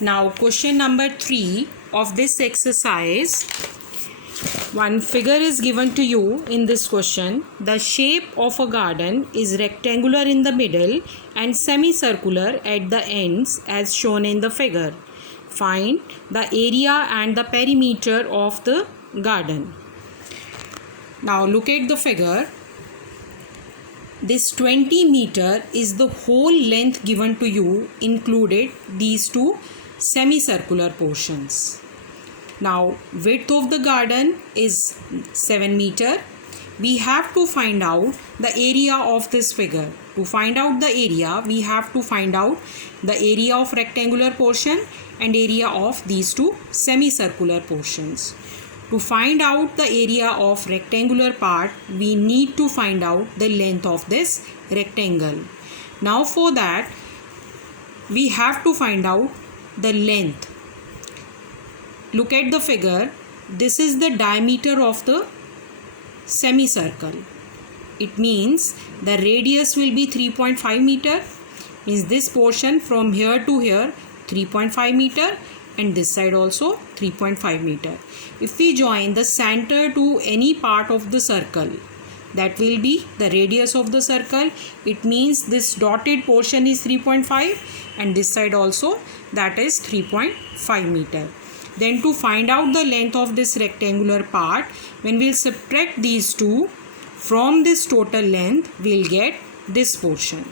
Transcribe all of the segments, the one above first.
Now question number 3 of this exercise. One figure is given to you in this question. The shape of a garden is rectangular in the middle and semicircular at the ends as shown in the figure. Find the area and the perimeter of the garden. Now look at the figure. This 20 meter is the whole length given to you, included these two semicircular portions. Now width of the garden is 7 meter. We have to find out the area of this figure. To find out the area, we have to find out the area of rectangular portion and area of these two semicircular portions. To find out the area of rectangular part, we need to find out the length of this rectangle. Now for that, we have to find out the length. Look at the figure. This is the diameter of the semicircle. It means the radius will be 3.5 meter. Means this portion from here to here 3.5 meter and this side also 3.5 meter. If we join the center to any part of the circle, that will be the radius of the circle. It means this dotted portion is 3.5 and this side also, that is 3.5 meter. Then to find out the length of this rectangular part, when we will subtract these two from this total length, we will get this portion.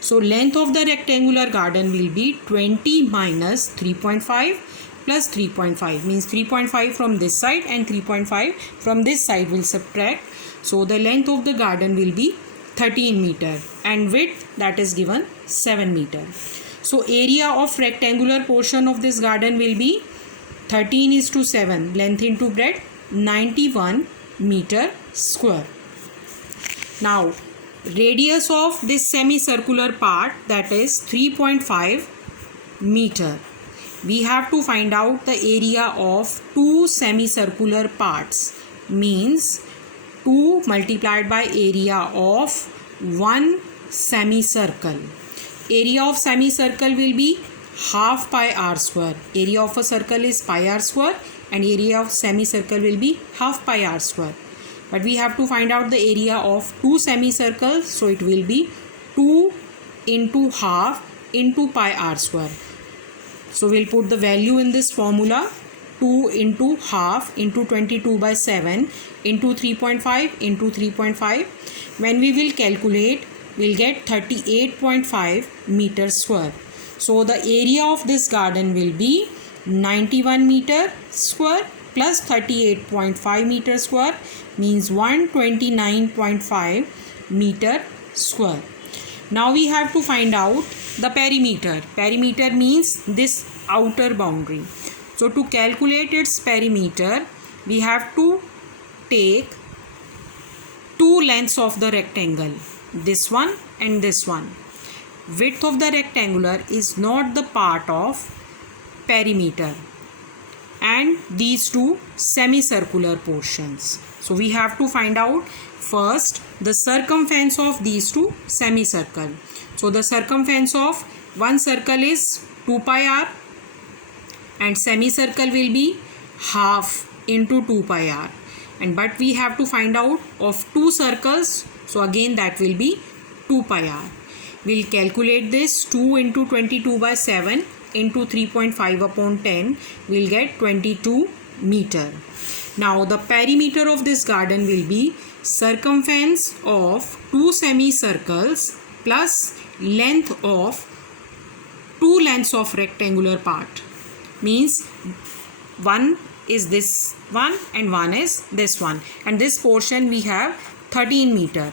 So length of the rectangular garden will be 20 minus 3.5 plus 3.5, means 3.5 from this side and 3.5 from this side will subtract. So the length of the garden will be 13 meter and width, that is given 7 meter. So area of rectangular portion of this garden will be 13:7, length into breadth 91 meter square. Now radius of this semicircular part, that is 3.5 meter. We have to find out the area of two semicircular parts, means 2 multiplied by area of one semicircle. Area of semicircle will be half pi r square. Area of a circle is pi r square and area of semicircle will be half pi r square. But we have to find out the area of two semicircles, so it will be 2 into half into pi r square. So we'll put the value in this formula. 2 into half into 22 by 7 into 3.5 into 3.5. When we will calculate, we'll get 38.5 meter square. So the area of this garden will be 91 meter square plus 38.5 meter square, means 129.5 meter square. Now we have to find out the perimeter. Perimeter means this outer boundary. So to calculate its perimeter, we have to take two lengths of the rectangle, this one and this one. Width of the rectangular is not the part of perimeter and these two semicircular portions. So we have to find out first the circumference of these two semicircle. So the circumference of one circle is 2 pi r and semicircle will be half into 2 pi r. And but we have to find out of two circles, so again that will be 2 pi r. We'll calculate this. 2 into 22 by 7 into 3.5 upon 10 will get 22 meter. Now the perimeter of this garden will be circumference of two semicircles plus length of two lengths of rectangular part, means one is this one and one is this one, and this portion we have 13 meter.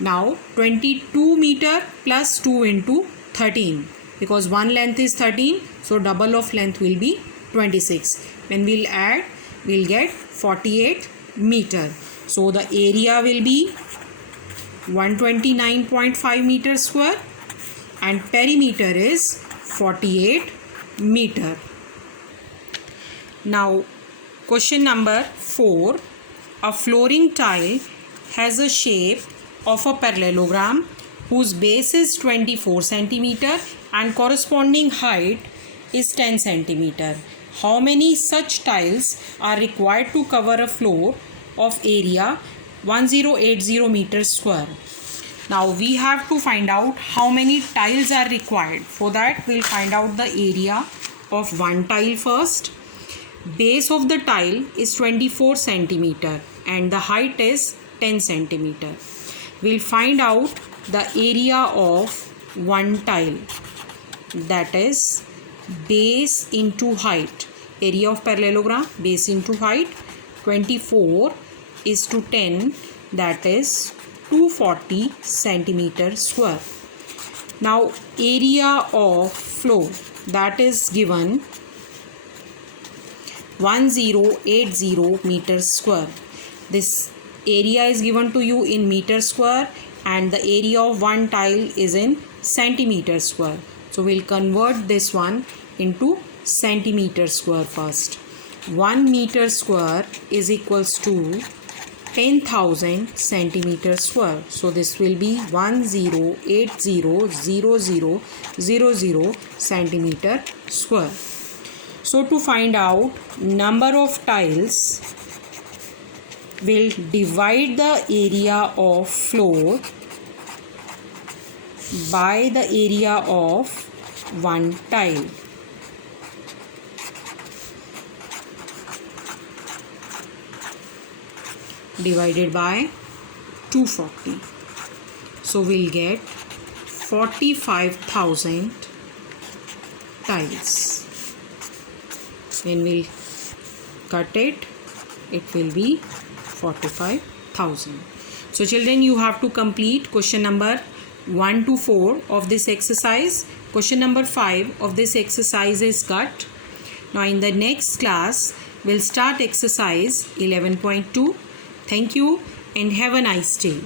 Now 22 meter plus 2 into 13, because one length is 13, so double of length will be 26. When we'll add, we'll get 48 meter. So the area will be 129.5 meter square and perimeter is 48 meter. Now question number 4. A flooring tile has a shape of a parallelogram whose base is 24 centimeter and corresponding height is 10 centimeter. How many such tiles are required to cover a floor of area 1080 meters square? Now we have to find out how many tiles are required. For that we'll find out the area of one tile first. Base of the tile is 24 centimeter and the height is 10 centimeter. We'll find out the area of one tile, that is base into height. Area of parallelogram, base into height. 24 is to 10, that is 240 centimeter square. Now area of floor, that is given 1080 meters square. This area is given to you in meter square and the area of one tile is in centimeter square. So we'll convert this one into centimeter square first. 1 meter square is equals to 10,000 centimeter square. So this will be 10800000 centimeter square. So to find out number of tiles, we'll divide the area of floor by the area of one tile. Divided by 240. So we'll get 45,000 tiles. When we'll cut it, it will be 45,000. So children, you have to complete question number 1 to 4 of this exercise. Question number 5 of this exercise is cut. Now in the next class, we'll start exercise 11.2. Thank you and have a nice day.